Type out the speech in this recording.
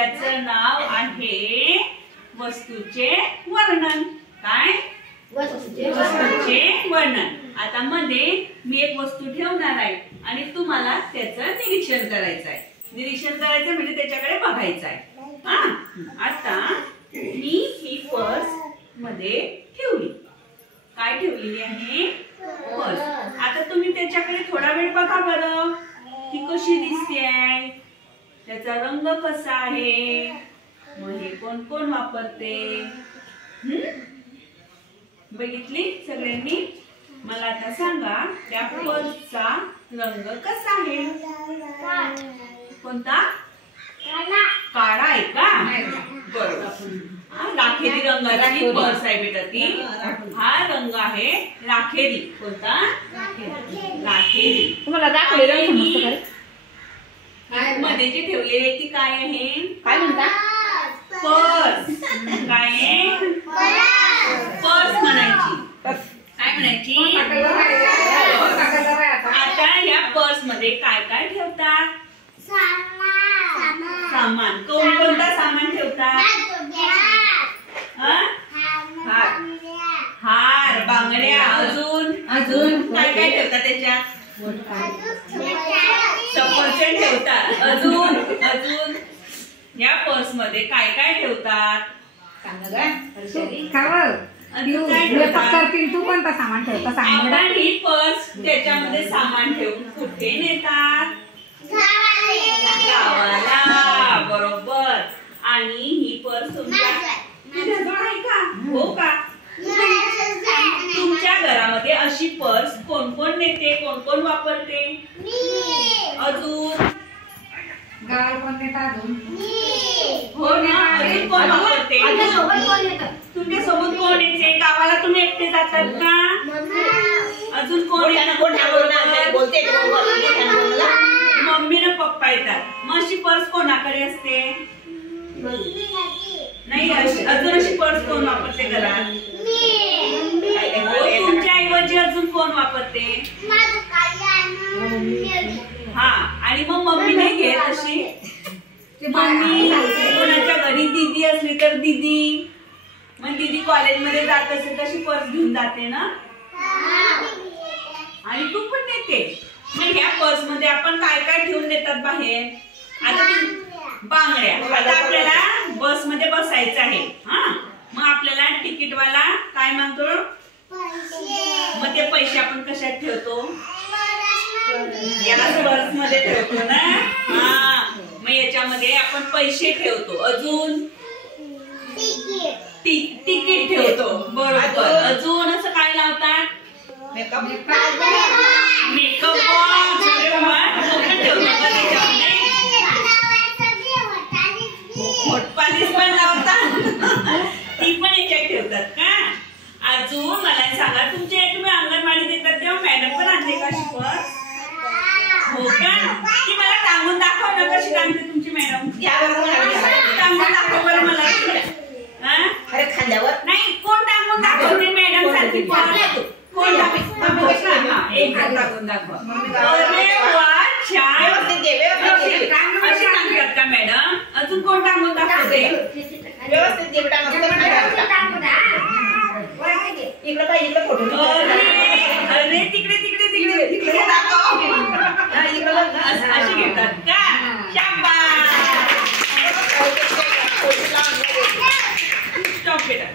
त्याचं नाव आहे वस्तूचे वर्णन. काय? वस्तूचे वर्णन. आता मध्ये मी एक वस्तू ठेवणार आहे आणि तुम्हाला त्याचं निरीक्षण करायचं आहे. निरीक्षण करायचं म्हणजे त्याच्याकडे बघायचं आहे. आता मी ही पर्स मध्ये ठेवली. काय ठेवलेली आहे? पर्स. आता तुम्ही त्याच्याकडे थोडा वेळ बघा बरं, ती कशी दिसते आहे, त्याचा रंग कसा आहे, मग हे कोण कोण वापरते? बघितली सगळ्यांनी? मला आता सांगा त्या पर्सचा रंग कसा आहे? कोणता? काळा आहे का? बरोबर. राखेरी रंगाची पर्स आहे बेटा ती. हा रंग आहे राखेरी. कोणता? राखेरी. तुम्हाला राखेरी रंग समजतो का? मध्ये जे ठेवलेले ती काय आहे? काय म्हणता? पर्स. काय आहे? पर्स म्हणायची. काय म्हणायची? आता या पर्स मध्ये काय काय ठेवतात? सामान. कोणता सामान ठेवतात? हार, बांगड्या. अजून काय काय ठेवतात त्याच्यात? सफरचंद ठेवतात. अजून या पर्स मध्ये काय काय ठेवतात? तू कोणता सामान ठेवता? आपण ही पर्स त्याच्यामध्ये सामान ठेवून कुठे नेतात? गावाला. बरोबर. आणि ही पर्स तुमच्याजवळ आहे का? हो का? तुमच्या घरामध्ये अशी पर्स कोण कोण नेते, कोण कोण वापरते? अजून गावाला कोण नेता? हो ना. अजून कोण वापरते? तुमच्या सोबत कोण येते? गावाला तुम्ही एकटे जातात का? अजून कोण बोलते? मम्मी न पप्पा येतात. मग अशी पर्स कोणाकडे असते? नाही. अजून अशी पर्स कोण वापरते घरात? तुमच्या ऐवजी अजून कोण वापरते? हा. आणि मग मम्मी नाही घेत अशी? मम्मी कोणाच्या घरी दीदी असली तर दीदी, मग दीदी कॉलेजमध्ये जात असेल तशी पर्स घेऊन जाते ना? आणि तू पण नेते. मग ह्या पर्स मध्ये आपण काय काय ठेवून देतात बाहेर? आता बांगड्या. आता आपल्याला बस मध्ये बसायचं आहे. मग आपल्याला तिकीटवाला काय मागतो? मग ते पैसे आपण कशात ठेवतो? या पर्स मध्ये ठेवतो ना. मग याच्यामध्ये आपण पैसे ठेवतो. अजून तिकीट ठेवतो. बरोबर. अजून असं काय लावतात? Makeup box. मोठपालीस पण लावतात. ती पण याच्यात ठेवतात का? अजून मला सांगा, तुम्ही अंगणवाडीत येतात तेव्हा मॅडम पण आणते का अशी पर्स? हो का? ती मला टांगून दाखव ना, कशी टांगते तुमची मॅडम? टांगून दाखव बरं मला. खांद्यावर नाही. कोण टांगून दाखवते मॅडम सारखी पर्स? कोण एक टाकून दाखवा. अशी टांगतात का मॅडम? अजून कोण टांगून दाखवते? व्यवस्थित इकडे पाहिजे फोटो. अरे तिकडे दाखव. अशी घेतात का? शाबास. स्टॉप बेटा.